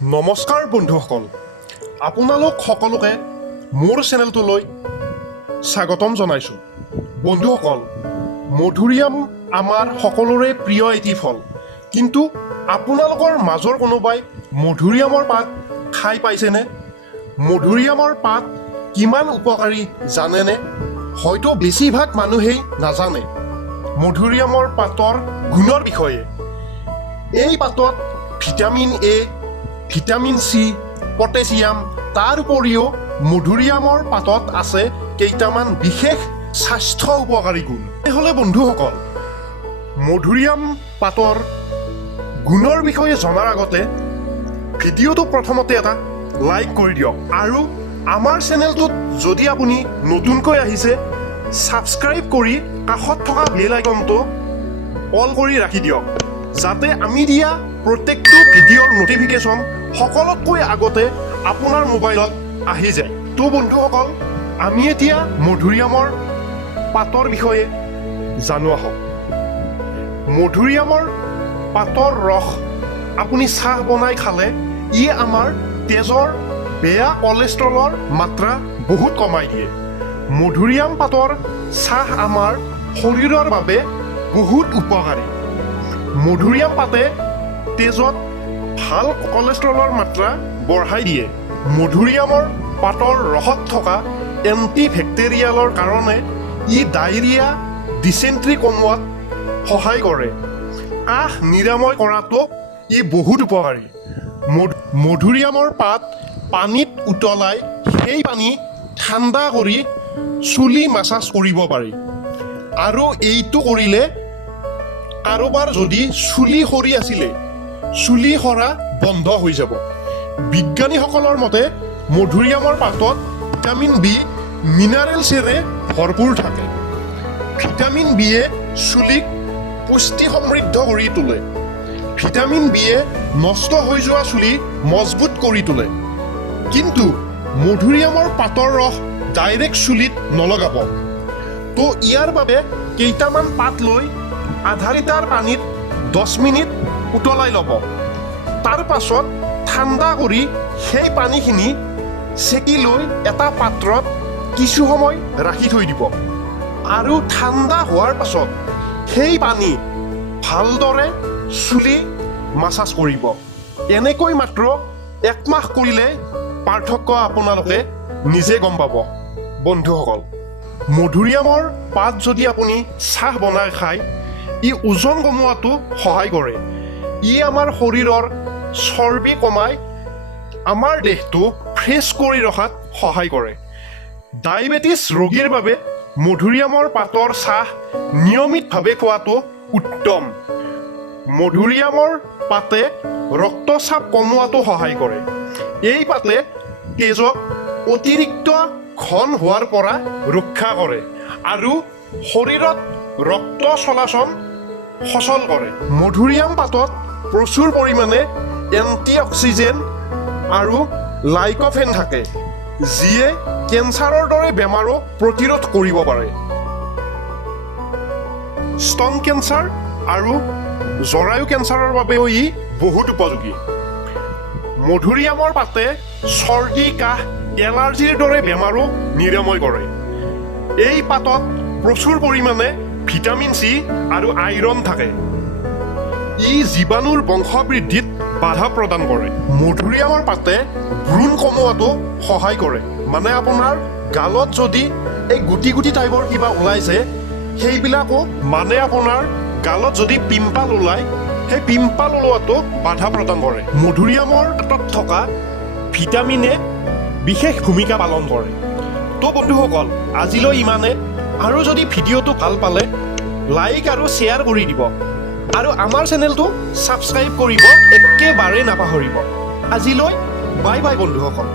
নমস্কাৰ বন্ধুসকল, আপোনালোক সকলোকে মোৰ চেনেলটোলৈ স্বাগতম জনাইছোঁ। বন্ধুসকল, মধুৰিআম আমাৰ সকলোৰে প্ৰিয় এটি ফল, কিন্তু আপোনালোকৰ মাজৰ কোনোবাই মধুৰিআমৰ পাত খাই পাইছেনে? মধুৰিআমৰ পাত কিমান উপকাৰী জানেনে? হয়তো বেছিভাগ মানুহেই নাজানে মধুৰিআমৰ পাতৰ গুণৰ বিষয়ে। এই পাতত vitamin A, vitamin C, potassium, তাৰ উপৰিও মধুৰিআমৰ পাতত আছে কেইটামান বিশেষ স্বাস্থ্য উপকাৰী গুণ। তেতিয়াহ'লে বন্ধুসকল, মধুৰিআম পাতৰ গুণৰ বিষয়ে জনাৰ আগতে ভিডিঅ'টো প্ৰথমতে এটা লাইক কৰি দিয়ক, আৰু আমাৰ চেনেলটোত যদি আপুনি নতুনকৈ আহিছে, ছাবস্ক্ৰাইব কৰি কাষত থকা বেল আইকনটো অল কৰি ৰাখি দিয়ক, যাতে আমি দিয়া প্ৰত্যেকটো ভিডিঅ'ৰ নটিফিকেশ্যন সকলোতকৈ আগতে আপোনাৰ মোবাইলত আহি যায়। তো বন্ধুসকল, আমি এতিয়া মধুৰিআমৰ পাতৰ বিষয়ে জানো আহক। মধুৰিআমৰ পাতৰ ৰস আপুনি চাহ বনাই খালে ই আমাৰ তেজৰ বেয়া কলেষ্ট্ৰলৰ মাত্ৰা বহুত কমাই দিয়ে। মধুৰিআম পাতৰ চাহ আমাৰ শৰীৰৰ বাবে বহুত উপকাৰী। মধুৰিআম পাতে তেজত ভাল কলেষ্ট্ৰলৰ মাত্ৰা বঢ়াই দিয়ে। মধুৰিআমৰ পাতৰ ৰসত থকা এণ্টিবেক্টেৰিয়েলৰ কাৰণে ই ডায়েৰিয়া, ডিচেণ্ট্ৰি কমোৱাত সহায় কৰে। কাহ নিৰাময় কৰাটো ই বহুত উপকাৰী। মধুৰিআমৰ পাত পানীত উতলাই সেই পানী ঠাণ্ডা কৰি চুলি মাছাজ কৰিব পাৰি, আৰু এইটো কৰিলে কাৰোবাৰ যদি চুলি সৰি আছিলে, চুলি সৰা বন্ধ হৈ যাব। বিজ্ঞানীসকলৰ মতে মধুৰিআমৰ পাতত ভিটামিন বি মিনাৰেলছেৰে ভৰপূৰ থাকে। ভিটামিন বিয়ে চুলিক পুষ্টি সমৃদ্ধ কৰি তোলে। ভিটামিন বিয়ে নষ্ট হৈ যোৱা চুলি মজবুত কৰি তোলে। কিন্তু মধুৰিআমৰ পাতৰ ৰস ডাইৰেক্ট চুলিত নলগাব। তো ইয়াৰ বাবে কেইটামান পাত লৈ আধা লিটাৰ পানীত 10 মিনিট উতলাই ল'ব। তাৰ পাছত ঠাণ্ডা কৰি সেই পানীখিনি চেকি লৈ এটা পাত্ৰত কিছু সময় ৰাখি থৈ দিব, আৰু ঠাণ্ডা হোৱাৰ পাছত সেই পানী ভালদৰে চুলি মাছাজ কৰিব। এনেকৈ মাত্ৰ 1 মাহ কৰিলে পাৰ্থক্য আপোনালোকে নিজে গম পাব। বন্ধুসকল, মধুৰিআমৰ পাত যদি আপুনি চাহ বনাই খায়, ই ওজন কমোৱাটো সহায় কৰে। ই আমাৰ শৰীৰৰ চৰ্বি কমাই আমাৰ দেহটো ফ্ৰেছ কৰি ৰখাত সহায় কৰে। ডায়েবেটিছ ৰোগীৰ বাবে মধুৰিআমৰ পাতৰ চাহ নিয়মিতভাৱে খোৱাটো উত্তম। মধুৰিআমৰ পাতে ৰক্তচাপ কমোৱাটো সহায় কৰে। এই পাতে তেজক অতিৰিক্ত ঘন হোৱাৰ পৰা ৰক্ষা কৰে আৰু শৰীৰত ৰক্ত চলাচল সচল কৰে। মধুৰিআম পাতত প্ৰচুৰ পৰিমাণে এণ্টিঅক্সিডেণ্ট আৰু লাইক'ফেন থাকে, যিয়ে কেঞ্চাৰৰ দৰে বেমাৰো প্ৰতিৰোধ কৰিব পাৰে। স্তন কেঞ্চাৰ আৰু জৰায়ু কেঞ্চাৰৰ বাবেও ই বহুত উপযোগী। মধুৰিআমৰ পাতে চৰ্দি, কাহ, এলাৰ্জিৰ দৰে বেমাৰো নিৰাময় কৰে। এই পাতত প্ৰচুৰ পৰিমাণে ভিটামিন চি আৰু আইৰণ থাকে। ই জীৱাণুৰ বংশবৃদ্ধিত বাধা প্ৰদান কৰে। মধুৰিআমৰ পাতে ব্ৰণ কমোৱাটো সহায় কৰে। মানে আপোনাৰ গালত যদি এই গুটি গুটি টাইপৰ কিবা ওলাইছে, সেইবিলাকো মানে আপোনাৰ গালত যদি পিম্পল ওলায়, সেই পিম্পল ওলোৱাটো বাধা প্ৰদান কৰে। মধুৰিআমৰ পাতত থকা ভিটামিনে বিশেষ ভূমিকা পালন কৰে। তো বন্ধুসকল, আজিলৈ ইমানে। আৰু যদি ভিডিঅ'টো ভাল পালে লাইক আৰু শ্বেয়াৰ কৰি দিব, আৰু আমাৰ চেনেলটো ছাবস্ক্ৰাইব কৰিব একেবাৰে নাপাহৰিব। আজিলৈ বাই বাই বন্ধুসকল।